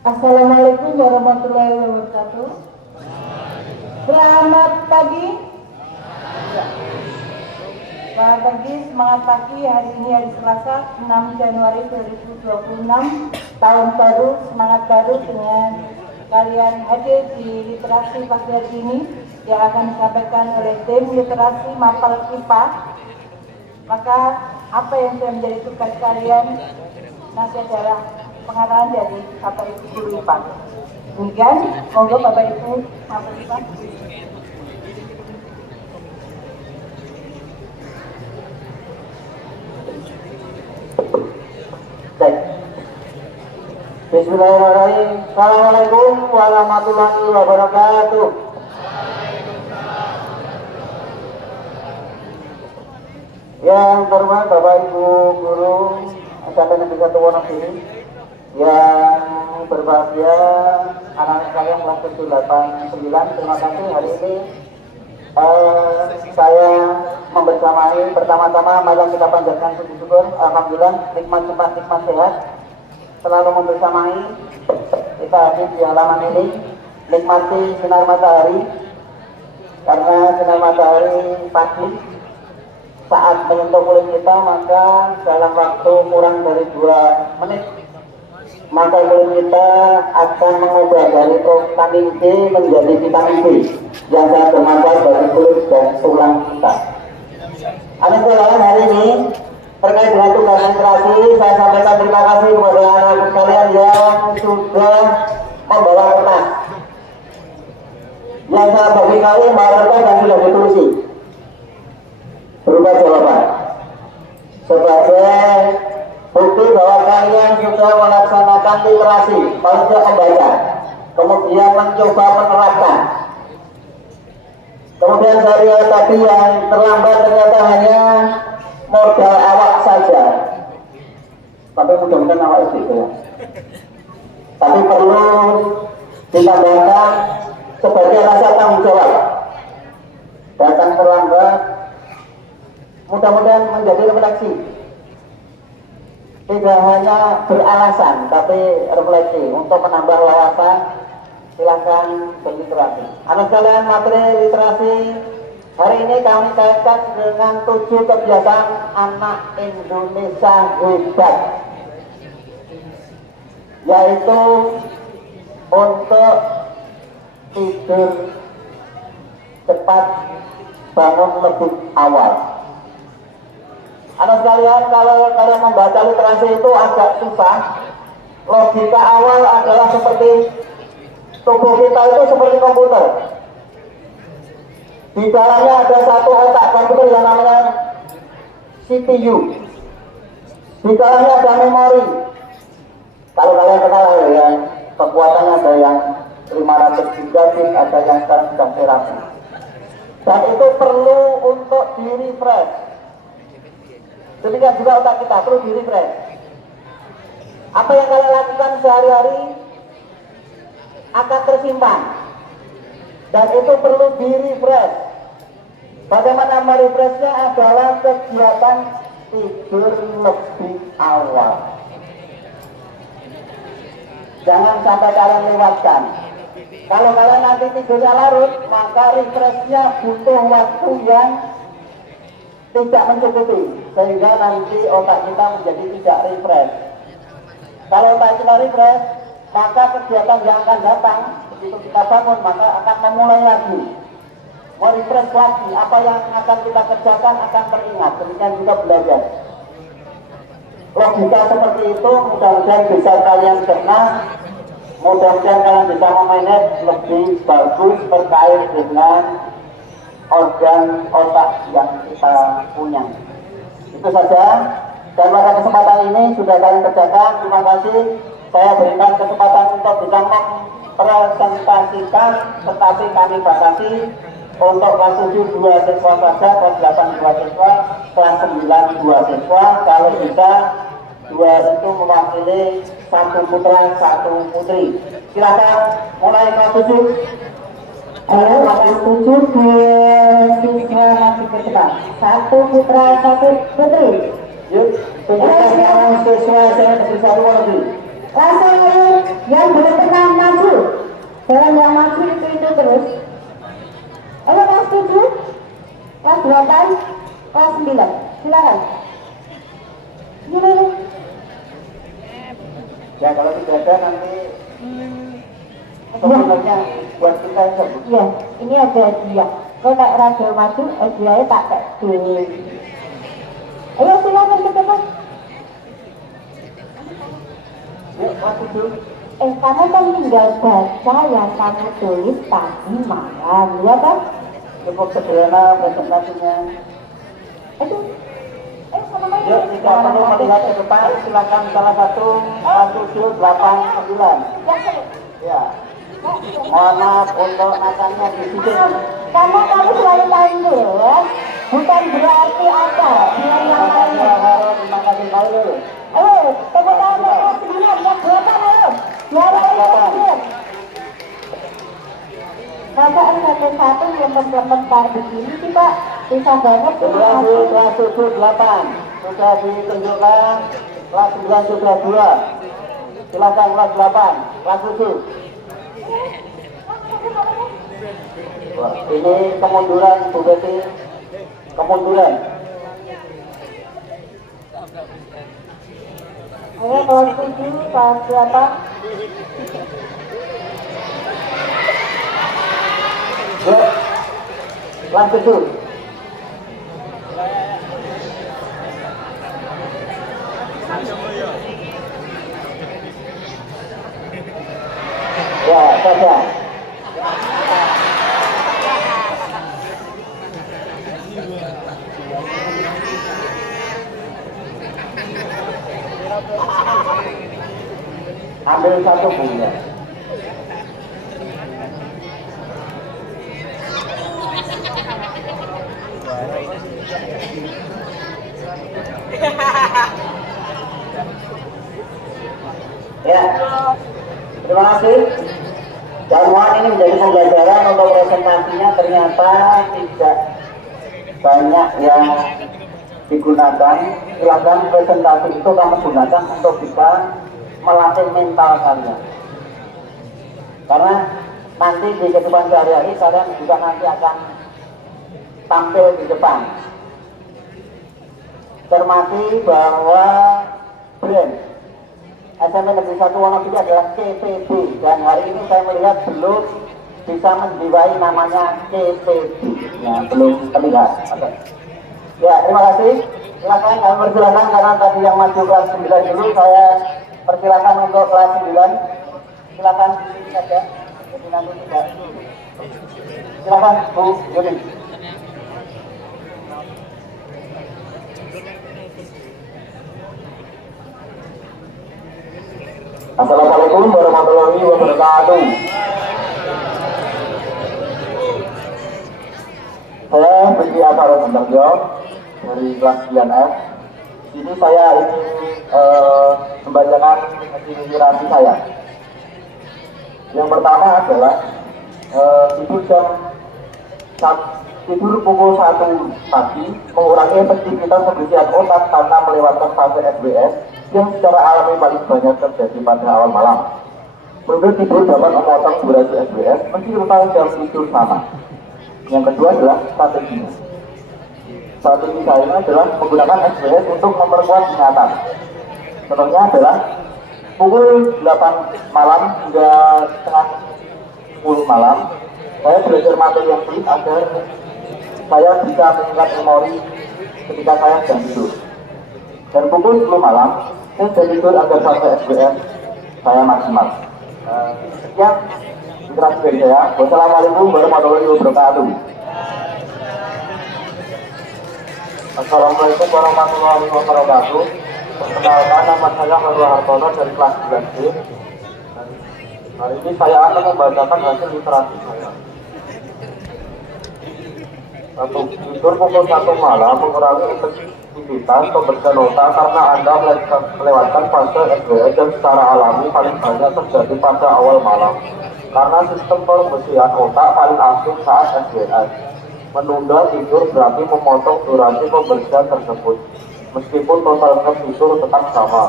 Assalamualaikum warahmatullahi wabarakatuh. Selamat pagi. Selamat pagi, semangat pagi. Hari ini hari Selasa 6 Januari 2026, tahun baru, semangat baru dengan kalian hadir di literasi pagi hari ini yang akan disampaikan oleh tim literasi Mapel IPA. Maka apa yang sudah menjadi tugas kalian nanti adalah pengarahan dari Bapak Ibu Guru IPA. Demikian, monggo Bapak Ibu Mapel IPA. Baik. Bismillahirrahmanirrahim. Assalamualaikum warahmatullahi wabarakatuh. Yang terhormat Bapak Ibu Guru SMP Negeri 1 Wonogiri, yang berbahagia anak-anak saya kelas 7, 8, 9, terima kasih hari ini saya membersamai pertama-tama malam kita panjatkan puji syukur. Alhamdulillah nikmat sempat nikmat sehat selalu membersamai kita hadir di halaman ini, nikmati sinar matahari karena sinar matahari pagi saat menyentuh kulit kita, maka dalam waktu kurang dari 2 menit maka kulit kita akan mengubah dari vitamin D menjadi vitamin B yang sangat bermanfaat bagi kulit dan tulang kita. Anak sekalian, hari ini terkait dengan tugas literasi, saya sampaikan terima kasih kepada anak sekalian yang sudah membawa kertas yang sangat bagi kali membawa kertas dan sudah ditulis berupa jawaban sebagai bukti bahwa kalian sudah melaksanakan literasi, paling tidak membaca, kemudian mencoba menerapkan. Kemudian saya lihat tadi yang terlambat ternyata hanya modal awak saja, tapi mudah-mudahan awak itu ya. Tapi perlu ditambahkan sebagai rasa tanggung jawab. Datang terlambat mudah-mudahan menjadi refleksi, tidak hanya beralasan tapi refleksi untuk menambah wawasan. Silakan berliterasi. Anak sekalian, materi literasi hari ini kami kaitkan dengan 7 kebiasaan anak Indonesia hebat, yaitu untuk tidur cepat, bangun lebih awal. Anak sekalian, kalau kalian membaca literasi itu agak susah. Logika awal adalah seperti tubuh kita itu seperti komputer. Di dalamnya ada satu otak komputer yang namanya CPU. Di dalamnya ada memori. Kalau kalian kenal ya, kekuatannya ada yang 500 GB, ada yang sekarang sudah terapi. Dan itu perlu untuk di-refresh. Demikian juga otak kita perlu di-refresh. Apa yang kalian lakukan sehari-hari akan tersimpan dan itu perlu di-refresh. Bagaimana merefreshnya adalah kegiatan tidur lebih awal. Jangan sampai kalian lewatkan. Kalau kalian nanti tidurnya larut, maka refreshnya butuh waktu yang tidak mencukupi, sehingga nanti otak kita menjadi tidak refresh. Kalau otak kita refresh, maka kegiatan yang akan datang begitu kita bangun maka akan memulai lagi, merefresh lagi, apa yang akan kita kerjakan akan teringat. Demikian juga belajar. Logika seperti itu mudah-mudahan bisa kalian kenal, mudah-mudahan kalian bisa memanage lebih bagus terkait dengan organ otak yang kita punya. Itu saja, dan pada kesempatan ini sudah kalian kerjakan. Terima kasih. Saya berikan kesempatan untuk bisa mempresentasikan, tetapi kami batasi untuk kelas 7 2 siswa saja, kelas 8 2 siswa, kelas 9 2 siswa. Kalau bisa 2 itu mewakili 1 putra 1 putri. Silakan mulai kelas 7. Halo, kelas 7 siswa masih berdebat. 1 putra 1 putri. Yuk, tunjukkan sekarang siswa SMP Negeri 1 Wonogiri. Langsung yang belum Jalan yang maju itu terus. Ayo kelas 7, kelas 8, kelas 9. Silakan. Gini. Ya kalau tidak ada nanti sebenarnya buat kita aja. Iya, ini ada hadiah. Kalau naik radio maju, hadiahnya tak kecil. Ayo silakan ke depan. Yuk, masuk dulu. Kamu kan tinggal baca yang kamu tulis tadi malam, ya kan? Cukup sederhana presentasinya. Sama Yuk, tidak perlu melihat ke depan, silakan salah satu 7, 8, 9. Ya. Mohon maaf untuk matanya di sini. Karena kamu selalu tampil, bukan berarti ada dengan yang lainnya. Terima kasih Khairul. Ayo, tepuk tangan kelas 9, yang 8 ayo. Yang lain Masa satu-satu yang teman-teman kayak begini sih Pak, bisa banget. Sudah di kelas 7, 8. Sudah ditunjukkan, kelas 9 sudah 2. Silakan kelas 8, kelas 7. Wah, ini kemunduran Bu Betty, kemunduran. Ayo kelas 7, kelas berapa? Yuk, kelas 7. Ya, saja. Ambil satu bukunya. Ya, terima kasih. Jamuan ini menjadi pembelajaran untuk presentasinya, ternyata tidak banyak yang digunakan. Silakan presentasi itu kamu gunakan untuk bisa melatih mental kalian. Karena nanti di kehidupan sehari-hari kalian juga nanti akan tampil di depan. Cermati bahwa brand SMP Negeri 1 Wonogiri adalah KPB, dan hari ini saya melihat belum bisa menjiwai namanya KPB, ya, belum terlihat. Okay. Ya, terima kasih. Silakan, kami persilakan karena tadi yang maju kelas 9 dulu, saya persilakan untuk kelas 9. Silakan di sini saja, jadi nanti tidak. Silakan Bu Yuni. Assalamualaikum warahmatullahi wabarakatuh. Saya Budi Asaro Bintangjo dari kelas 9F. Ini saya ingin membacakan inspirasi saya. Yang pertama adalah tidur pukul 1 pagi mengurangi efektivitas pembersihan otak karena melewatkan fase SBS yang secara alami paling banyak terjadi pada awal malam. Menurut tidur dapat memotong durasi SBS meski total jam tidur sama. Yang kedua adalah strateginya. Strategi saya adalah menggunakan SBS untuk memperkuat ingatan. Contohnya adalah pukul 8 malam hingga setengah 10 malam saya belajar materi yang sulit agar saya bisa mengingat memori ketika saya sedang tidur. Dan pukul 10 malam saya sedang tidur agar sampai SBS saya maksimal. Sekian interaksi dari saya. Wassalamualaikum warahmatullahi wabarakatuh. Assalamualaikum warahmatullahi wabarakatuh. Perkenalkan, nama saya Harwa Hartono dari kelas 9B. Hari ini saya akan membacakan hasil literasi saya. Tidur pukul 1 malam mengurangi efektivitas pembersihan otak karena Anda melewatkan fase SBS yang secara alami paling banyak terjadi pada awal malam. Karena sistem pembersihan otak paling aktif saat SBS. Menunda tidur berarti memotong durasi pembersihan tersebut. meskipun total tertutur tetap sama.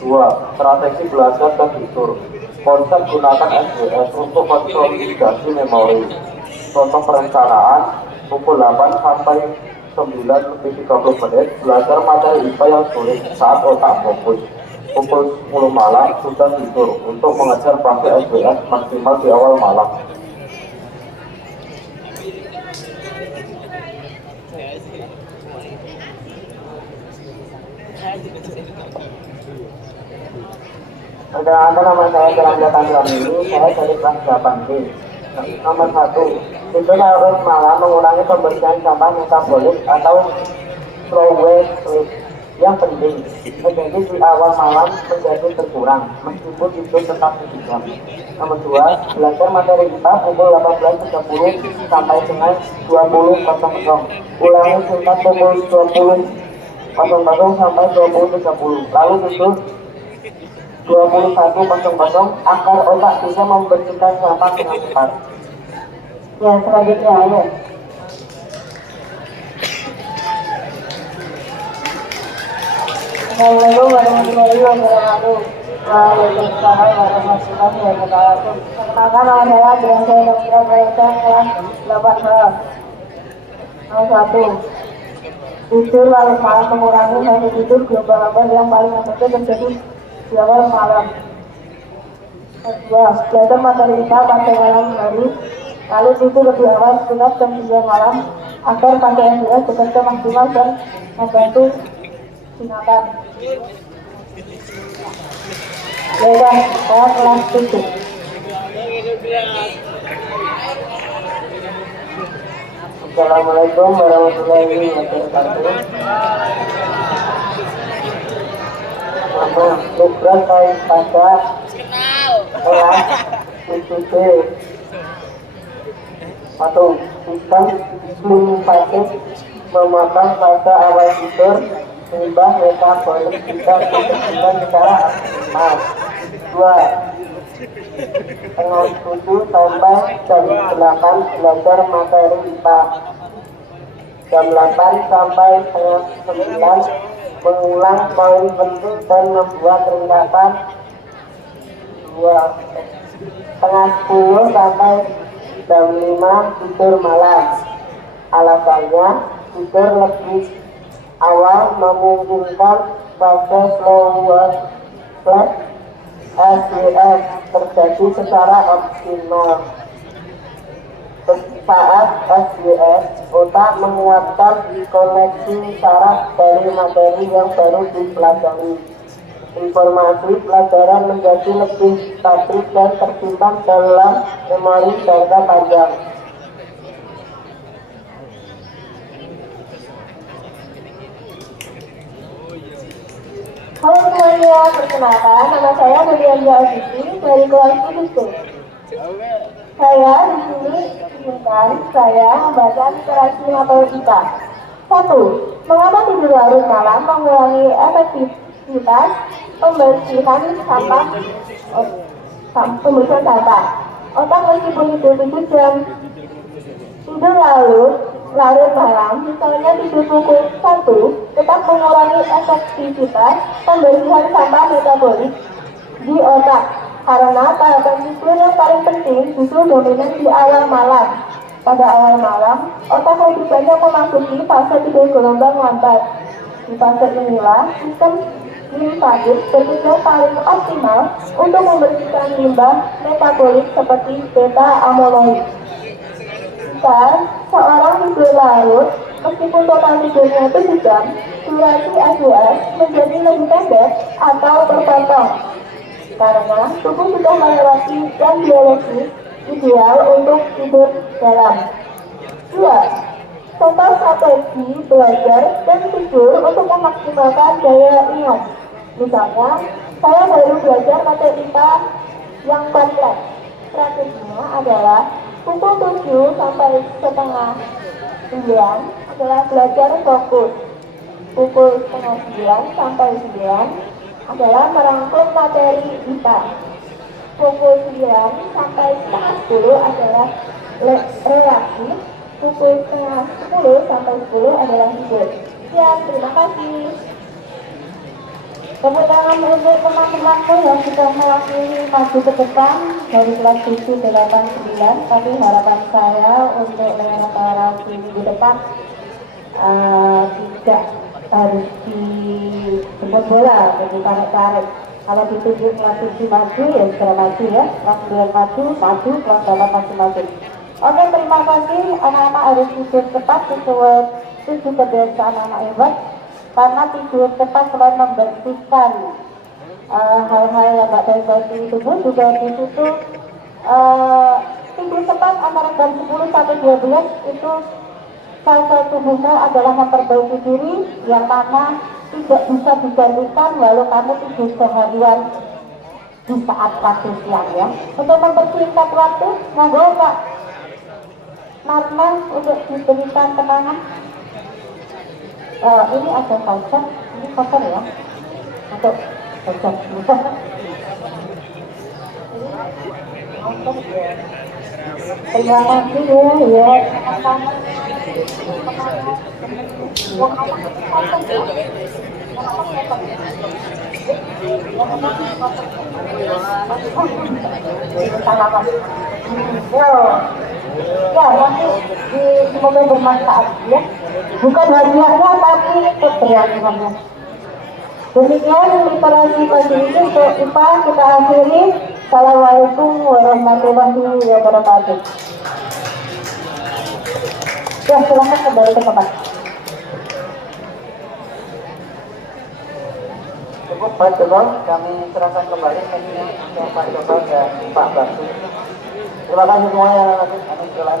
2. Strategi belajar tertutur. Konsep gunakan SWS untuk konsolidasi memori. Contoh perencanaan, pukul 8 sampai 9 lebih 30 menit, belajar materi IPA yang sulit saat otak fokus. Pukul 10 malam sudah tidur untuk mengajar pakai SWS maksimal di awal malam. Perkenalkan, nama saya Jalan Jatan ini, saya dari kelas 8B. Nomor 1, tidur larut malam mengurangi pembersihan sampah metabolik atau slow wave sleep. Yang penting, energi di awal malam menjadi berkurang, meskipun itu tetap 7 jam. Nomor 2, belajar materi IPA pukul 18.30 sampai dengan 20.00. Ulangi singkat pukul 20.00 sampai 20.30. Lalu tidur 21.00 agar otak bisa membersihkan sampah dengan cepat. Ya, selanjutnya ayo. Assalamualaikum warahmatullahi wabarakatuh. Waalaikumsalam warahmatullahi wabarakatuh. Perkenalkan, nama saya Bianca Novira Prayoga, kelas 8H. Nomor 1, tidur larut malam mengurangi hasil tidur gelombang abad yang paling efektif terjadi di awal malam. Nomor 2, belajar materi IPA pada malam hari, lalu tidur lebih awal sekitar jam 9 malam agar pada SWS bekerja maksimal dan membantu ingatan. Baiklah, saya kelas 7. Assalamualaikum warahmatullahi wabarakatuh. Nama tugas saya pada kelas 7B. 1. Sistem limfatik memotong fase awal tidur sehingga metabolik bisa berjalan secara optimal. 2. Tengah 7 sampai jam 8 belajar materi IPA. Jam 8 sampai setengah 9 mengulang poin penting dan membuat ringkasan. 2. Tengah 10 sampai jam 5 tidur malam. Alasannya, tidur lebih awal memungkinkan fase slow wave SWS terjadi secara optimal. Saat SWS, otak menguatkan koneksi saraf dari materi yang baru dipelajari. Informasi pelajaran menjadi lebih stabil dan tersimpan dalam memori jangka panjang. Halo semuanya, perkenalkan, nama saya Nulianza Azizi dari kelas 7C. Saya di sini izinkan saya membaca literasi materi IPA. 1. Mengapa tidur larut malam mengurangi efektivitas pembersihan sampah? Otak meskipun tidur 7 jam. Tidur larut malam, misalnya tidur pukul 1, tetap mengurangi efektivitas pembersihan sampah metabolik di otak. Karena tahapan tidur yang paling penting justru dominan di awal malam. Pada awal malam, otak lebih banyak memasuki fase tidur gelombang lambat. Di fase inilah, sistem limfatik bekerja paling optimal untuk membersihkan limbah metabolik seperti beta amyloid. Jika seorang tidur larut, meskipun total tidurnya 7 jam, durasi SWS menjadi lebih pendek atau terpotong. Karena tubuh sudah melewati jam biologi ideal untuk tidur dalam. 2. Contoh strategi belajar dan tidur untuk memaksimalkan daya ingat. Misalnya, saya baru belajar materi IPA yang kompleks. Strateginya adalah pukul 7 sampai setengah 9 adalah belajar fokus. Pukul setengah 9 sampai 9 adalah merangkum materi IPA. Pukul 9 sampai setengah 10 adalah reaksi. Pukul setengah 10 sampai 10 adalah hidup. Sekian, terima kasih. Kemudian untuk teman-temanku yang sudah mewakili maju ke depan dari kelas 7, 8, 9, tapi harapan saya untuk lewat di depan tidak harus dijemput bola, jadi tarik-tarik. Kalau ditunjuk kelas 7 maju, ya segera maju ya. Kelas 9 maju, kelas 8 masih maju. Oke, terima kasih. Anak-anak harus tidur cepat sesuai kebiasaan anak hebat. Karena tidur cepat selain membersihkan hal-hal yang tidak baik-baik di tubuh, juga disitu tidur cepat antara jam 10 sampai 12 itu sel-sel tubuhmu adalah memperbaiki diri, yang mana tidak bisa digantikan walau kamu tidur seharian di saat waktu siang ya. Untuk mempersingkat waktu, monggo Kak Narna untuk diberikan kenangan. Ini ada voucher, ini voucher ya, untuk voucher. Terima kasih ya. Ya, nanti semoga bermanfaat ya. Bukan hadiahnya tapi keberhasilannya. Demikian literasi pagi ini untuk IPA kita akhiri. Assalamualaikum warahmatullahi wabarakatuh. Ya, silakan kembali ke tempat. Cukup Pak Joko, kami serahkan kembali ke Pak Joko dan Pak Bakti. Terima kasih semuanya. Kami silakan.